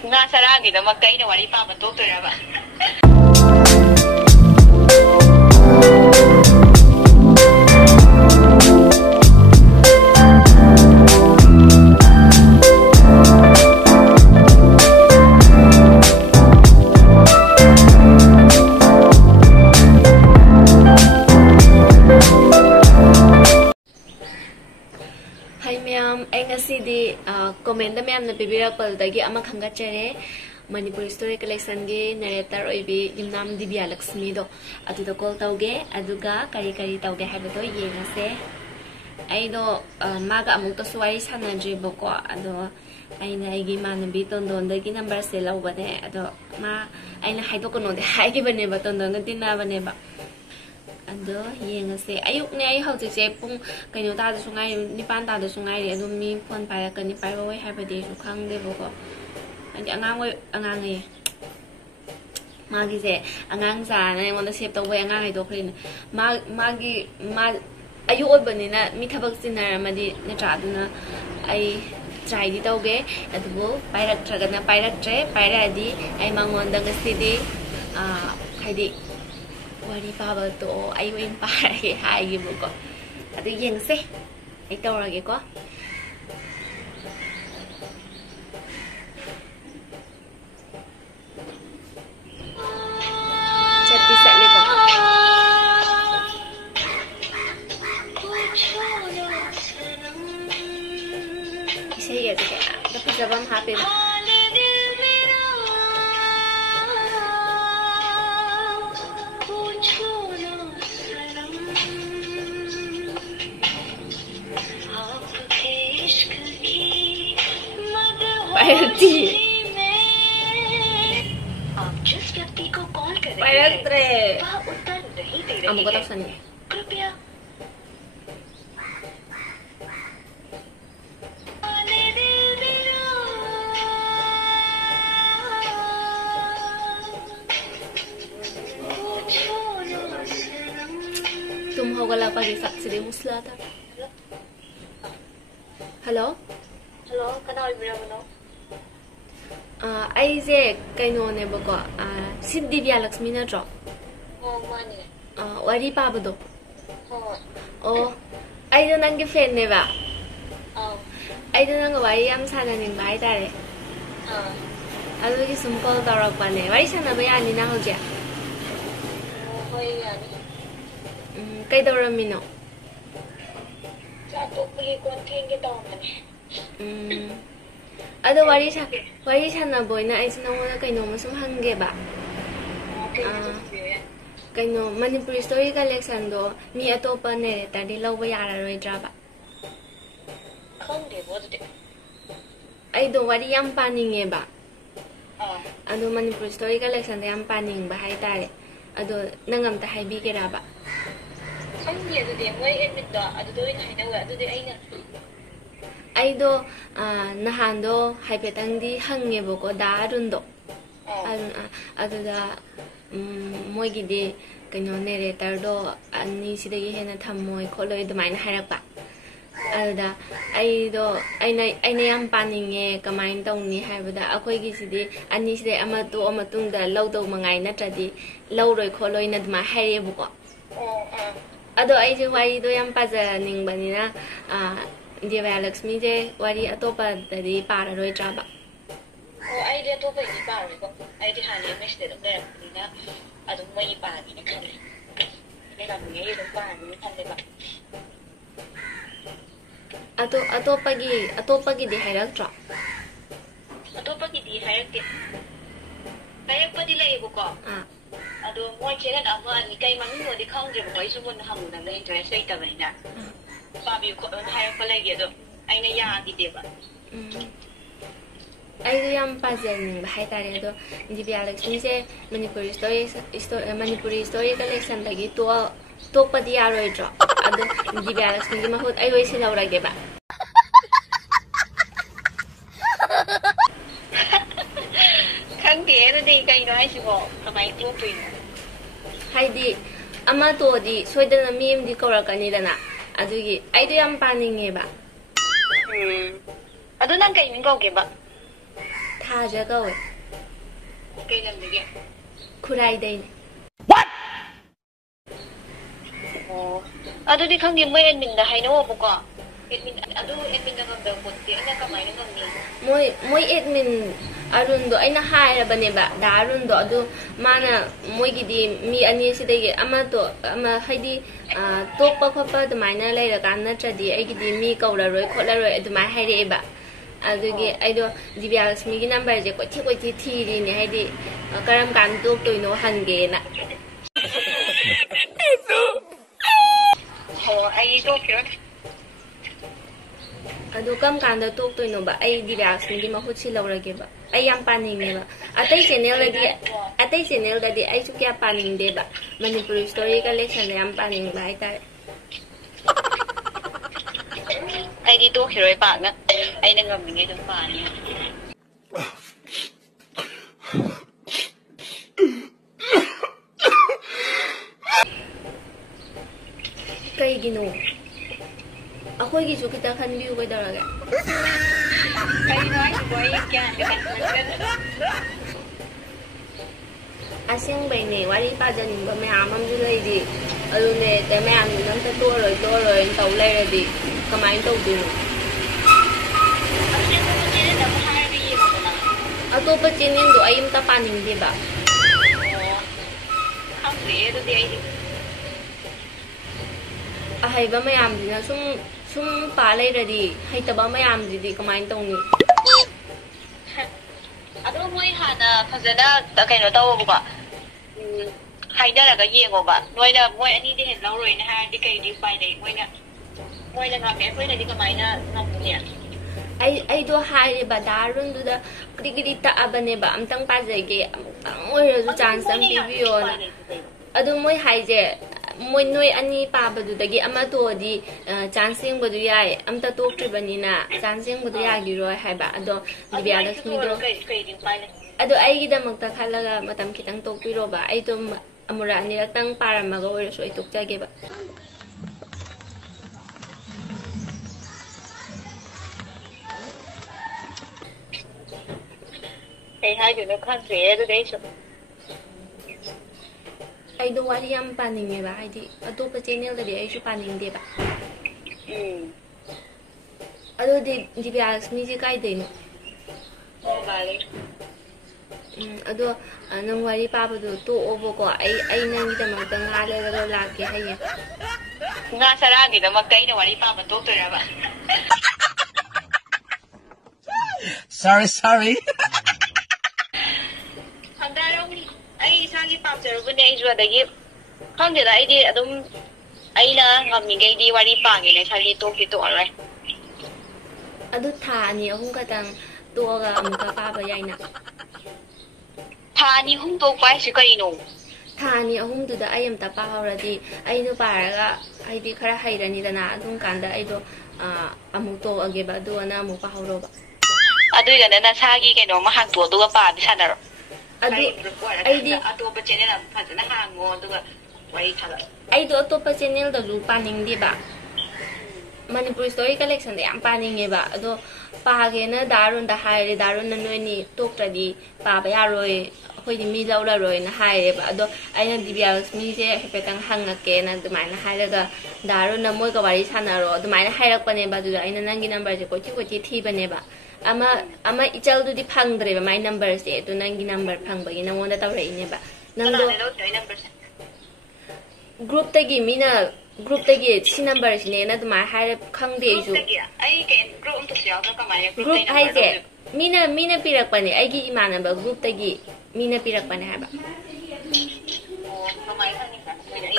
Nga sarangidamagta aina wari paba toktoiraba. Comment da ma'am ने पिबिरा पल दगी अमा खंगा चरे मणिपुर स्टोरी कलेक्शन गे नरेटर ओइबी यमनाम दिव्या लक्ष्मी दो अदुदा कॉल तौगे अदुगा करी करी तौगे हाइबदो येंगसे आइदो मागा अमुक तो सुवाई साननजे बको अदो आइना आइगी मानबी तोंदोन दगी नंबर से लौबने अदो मा आइना हाइदो कोनो दे हाइगे बने बा तोंदोन गतिना बने बा अदो येंगसे अयुक ने आई हौजिसे पुंग कइनो ता दसु ngai निपान ता दसु ngai रे अदुम मी फोन पाइरकनि पाइबोय हाइबदे सु खंगदे बको अनि अंगांग ए मागी से अंगांग जाना एंगोंदा सेव तौबे अंगांग हाइदो खरिन मागी अयुक ओबनिना मी थबक सिनारमदि नट्रादुना आई ट्राई दि तौगे अदुबो पाइरक्ट्रगना पाइरक्ट्रे पाइरादि आई मंगोंदा गसिदि हाइदि wari paba to ai win pare hai gi bu ko adu yeng se ai tawrage ko chat pi set le ko ise ye de da pa jabam happy आप जिस व्यक्ति को कॉल कर रहे हैं वह उत्तर नहीं दे रही है। कृपया तुम होगला pagi saksi musla ta hello kana oibirabano aise kaino ne bako sid divya lakshmi na tro mane wari pabado ai do nang ge fan ne ba ai do nang wari yam sana ning bai tare adu gi sum call tarak pa ne wari sana ba yani na hoja hoi yani kai doramino cha to puli kon thenge to mane Ado wari sana boy na ay sinawala kaino masum hangge ba kaino Manipur story collection do mi atopa nere tadi law ba yara roi draba khangde bodde ay do wari yam paninge ba ado Manipur story collection de yam paning ba hay tare ado nangam ta hay bi kera ba khangde ado de moi edit do ado do ina hinawa ado de aina aido nahando haipetangdi hange boko darundo aduda moigide kaino narrator do ani sidagi hena thammoi kholoi dumaina harakpa aduda aido aina yam paninge kamain tongni haibada akoi gi sidi ani side amatu amatungda lawdo mangai natradi lawroi kholoi na duma haire boko ado aije wari do yam paja ningbanina Divya Lakshmi je wari atopa dari para roi traba. Ai de atopa ni para ko. Ai de hani mes de da ni na adu mai para ni kan. Ni la ni ye para ni kan de ba. Atopa gi di hairak tra. Atopa gi di hairak de. Hairak pa di lai ko ko. Adu moi chena da ma ni kai man no di khang je ba isu mon hang na le interest sai ta bai na. Pabi ko hai ko lagi do aina ya di deba ai do yam pazen hai tare do Divya Lakshmi se Manipuri story collection lagi to padi aroi dro ado Divya Lakshmi gi mahut ai wei sin aura ge ba khang de na de kai no ai si bo kamai tu tu hai di ama to di soidana mim di korakani dana adugi aido yam paninge ba ado nang kai min ko ge ba Thaja kawe. Kay lamdagi. Kuray day. Oh. Ado di kang di mo admin na hay no ko. Admin na ngam puti ana kamay na ngam ni. Moy admin Arun do ay nahayra ba niba da Arun do adu mana moy gidi mi ani sidagi ama to ama haidi tokpa khapa da maina lai da kan na tradi ai gidi mi kaula roi khola roi adu mai haire ba adugi ai do Divya Lakshmi gi number je ko thi ri ni haidi karam kan tok to no hange na Ho ai to kyo. Adu kam kanda tok to no ba ai Divya Lakshmi gi mahut si laurage ba ai yam paning ne ba atai channel da di ai chu kya paning de ba Manipuri story collection yam paning ba ai ta Ai di to kyo pa na. Ai na ngam ni dum pa ni. Kay gino ako gi chu kita khan biu ko daraga Kay nói boy kya. Asing bay ne wari pa janin ba me amam ju lai di alu ne te me am nam ta to roi tau lai ra di kamai tau du ato pa chinin do ayim ta paning di ba Không lẽ tôi đi ahay ba mayam di na sum pa lai ra di hay ta ba mayam di kamai tau ni Ado mo hana fazada ta kay no tawo ba. Haidara ka yengo ba. Noi na mo ani di hen lawroi na ha di kay di pai dai mo na ngam me ko na di kamay na ngam niya. ai do hai ba darun du da kri ta abane ba amtang pa jege oi ru chance am bibiyo na adu moi hai je moi noi ani pa ba du dagi ama to di chancing ba du yai amta tok tri bani na chancing ba du ya gi roi hai ba ado Divya Lakshmi do ado ai gi da makta khalaga matam kitang tok pi ro ba ai to amura ni tang parama ga oi so ai tok jage ba Kay hai du no kan se do dai so. ai do wari yam paning e ba ai di ado pa channel da di ai su paning de ba ado di Divya Lakshmi ji kai de no Bale. ado nang wari pa ba do to obo ko ai nang gi da ma ta nga le ga la ke hai Nga saragi na magkay na wali pa matuto na ba. Sorry. Handarong ay isang ipapsaro ko na iswa dagi. Kung dila ay di adum ay na ngamigay di wali pa ngin sa lito kito alay. ado tha ni ahung ka tang to ga am ka pa ba yai na Tani hung to pa si kaino. tha ni ahung du da ai am ta pa ha ra di ai no pa ra ga ai di khara hai ra ni da na adum kan da ai do amu to age ba do na mu pa ha ro ba Adoy na nasagi kaino mahang to do pa di sana ro. ado ai di ato pa chene na pa na hango do ga wai thala. ai do to pa channel da lu paning di ba Manipuri story collection da yam paning e ba ado pa ge na darun da hai re darun na noi ni tok tra di pa ba ya roi khoi di mi lau la roi na hai re ba ado ai na Divya Lakshmi je hepe tang hang na ke na dumai na hai ga darun na moi ka wari sana ro dumai na hai rak pa ne ba du ai na nang gi number je ko chi thi ba ne ba ama ichal du di phang dre ba my number se tu nang gi number phang ba gi na wonda taw re ne ba nang do group ta gi mina group ta gi si number si ne na dumai hai khang de ju Ay kay group to siya ka kamay group hai je mina pirak pa ne ai gi imana ba group ta gi mina pirak pa ne ha ba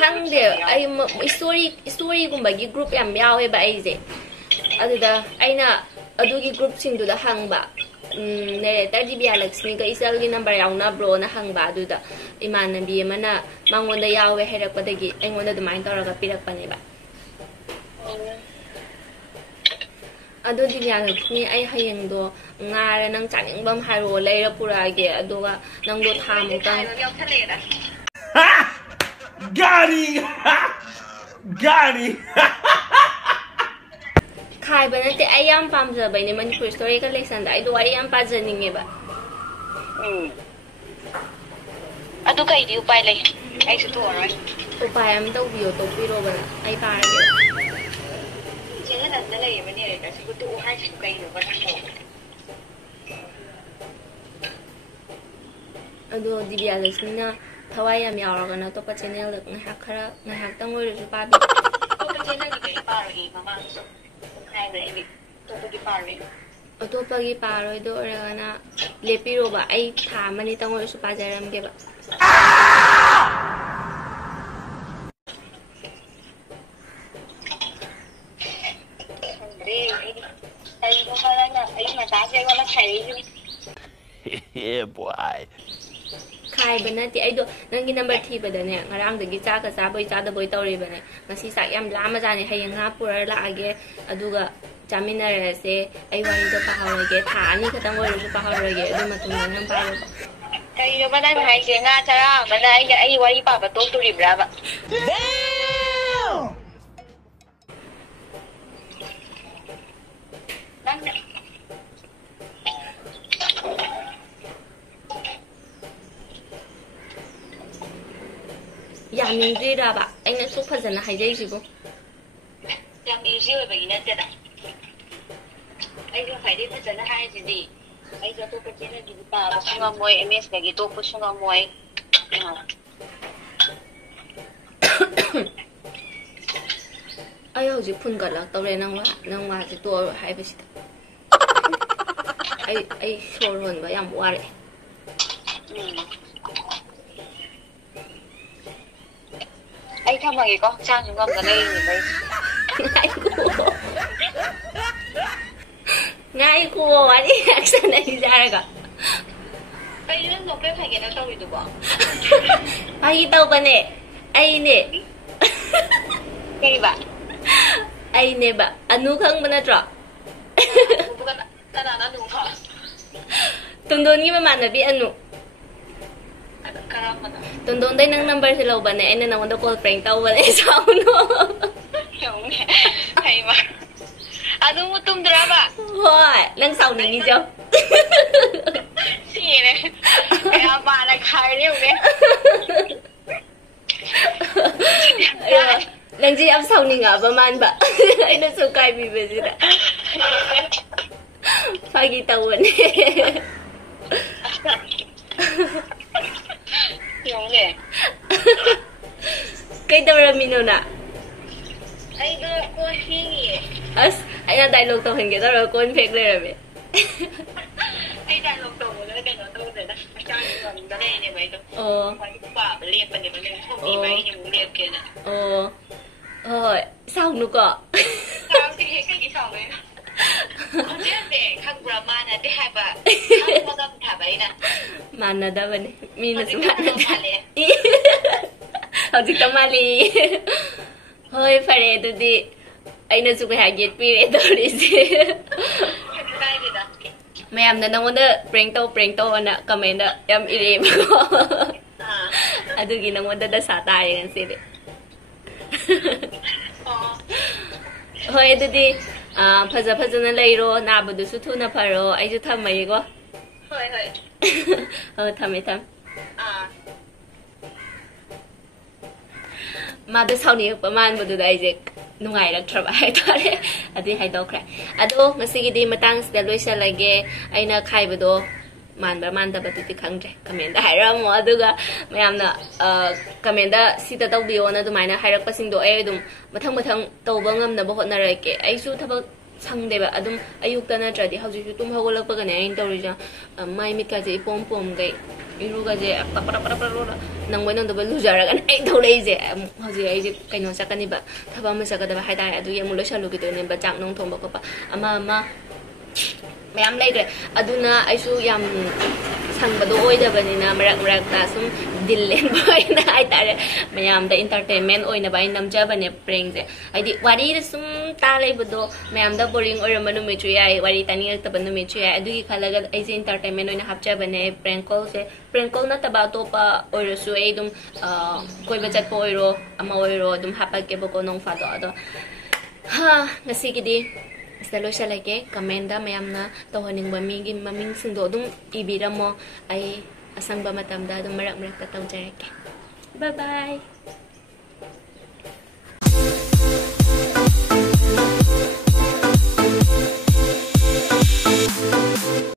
khang de ai story gumba gi group yam yawe ba ai je aduda aina adugi group sing du da hang ba ne ta Divya Lakshmi ga isal gi number yauna bro na hang ba aduda imana bi mana mangonda yawe herak pa dagi ai ngonda du main taraga pirak pa ne ba ado Divya Lakshmi ai hayeng do ngara nang chaning bam haro leira pura ge aduga nang do thamu tang Gary. khai ba na te ai yam pam ja ba ne Manipuri story collection da ai do ai yam pa janing e ba Adu kay di upay lay. Ay su to rồi. Upay am tau biyo to piro ba ai parage. Chena nan na lay mani re ta su to hai su kay no ba to. Ado Divya Lakshmi na thawai yam yawaragana topa channel da ngahak tang oiru su pabi. Topa channel di kay paro mama so. Hai re ni topa di paro. Atopagi paroi do oragana lepiro ba ai tha mani tang oiru su pajaram ge ba. Yeah, boy. Khai ba nati ai do nangi number thi ba dane ngarang dagi cha ka cha boi cha da boi tawri ba ne ngasi sak yam lama jani hayang ha pura la age aduga chaminare se ai wari do pa hawage tha ani khatang oiru su pa hawage adu matung nam pa ba. Kay no ba dan hai se nga chara ba na ai wari pa ba to ri bra ba. Yamingri ra ba aina su phajana haijai jibo. Yang easy oi ba ina te da. Ai jo phải đi phajana hai ji di. Ai jo to pa chena ji pa ba sunga moi ms ga gi to ko sunga moi. Ai hojik phun ga lak tawre nang wa ji to hai ba sita. Ai shor hon ba yam ware. Ai thamage ko chang jung ngam ga nei ni bai. Ngai ko wari action ai jaraga. Ai ren no pe phage na tawi du ba. Ai tau ba ne. Ai ne. Kai ba. Ai ne ba. Anu khang ba na tro. Bukan kana na du ha. Tundon ni ma na bi anu. Karama na. Tundon dai nang number si lo ba ne ena na wanda call prank tau ba ne sao no. Yung ne. Ai ba. Anu mo tum drama. Hoi, nang sao ni ni jo. Si ne. Kaya ba na khai riu ne. Nang ji am sao ni nga ba man ba. Ai na so kai bi ba sila. Pagi tau ne. Yung ne. Kay daramino na. Ai do ko hingi. As, ay na dialogue to hingi daro kon fake le rabe. Ai da lok to mo le no to de na. Chang ni da nei ne bai to. Oh. Pai pa ba le pa ne ba ne. Ko mi bai ni mo le ke na. Oh. Hoi, sao nu ko. Sao thì hết cái gì sao vậy? Không biết để khang Brahma là để hai bà khang có tâm thả vậy nè. Mana da ba ne. Mi na Thì su các mana bạn da. thả lẹ. Hojik tamali. Hoi pare dudi. Ai na su ka haget pi re to ri se. Cái này gì đó? Mayam na nang wanda prank to ana comment da yam ire ba ko. À. Adugi nang wanda da sa ta yan se de. Hoi dudi phajana leiro na bu du su thu na pharo ai ju thamai go. Hơi hơi. Thame tham. À. Ma da sauni pa man bu du da ai je nungai rak thra ba hai tare adi hai do kra ado masigi di matang sta loisa lage aina khai bu do man ba man da ba ti khang je comment da hai ram mo aduga mayam na comment da sita taw bi ona du maina hai rak pasing do ai dum mathang taw ba ngam na ba hot na ra ke ai su thabak sang de ba adum ayuk ta na tra di hauji su tum hawalak pa ga ne ain taw ri ja mai mit ka je pom gai iru ga je para nang wai nang da ba lu ja ra ga ai taw lei je hauji ai je kai no sa ka ni ba thaba ma sa ka da ba hai da adu ye mu lo sha lu ki to ne ba chang nong thong ba ko pa ama mayam lai de aduna ai su yam sang ba do oi da ba ni na marak ta sum dil len boy na ai tare mayam da entertainment oi na ba in nam ja ba ne prank je ai di wari da sum ta lai bu do mayam da boring oi manu me chu ai wari tani ta ban me chu ai adu gi khala ga ai je entertainment oi na hap ja ba ne prank call na ta ba to pa oi ro su ai dum koi ba chat po oi ro ama oi ro dum hapa ke bo ko nong fa do ha ngasi gi di ꯁꯤꯗ ꯂꯣꯏꯁꯤꯜꯂꯒꯦ command ꯃꯌꯥꯝꯅ ꯇꯧꯍꯟꯅꯤꯡꯕ ꯃꯤꯒꯤ ꯃꯃꯤꯡꯁꯤꯡꯗꯣ ꯑꯗꯨꯝ ꯏꯕꯤꯔꯝꯃꯣ ꯑꯩ ꯑꯁꯪꯕ ꯃꯇꯝꯗ ꯑꯗꯨꯝ ꯃꯔꯛ ꯃꯔꯛꯇ ꯇꯧꯖꯔꯛꯀꯦ ꯕꯥꯏ ꯕꯥꯏ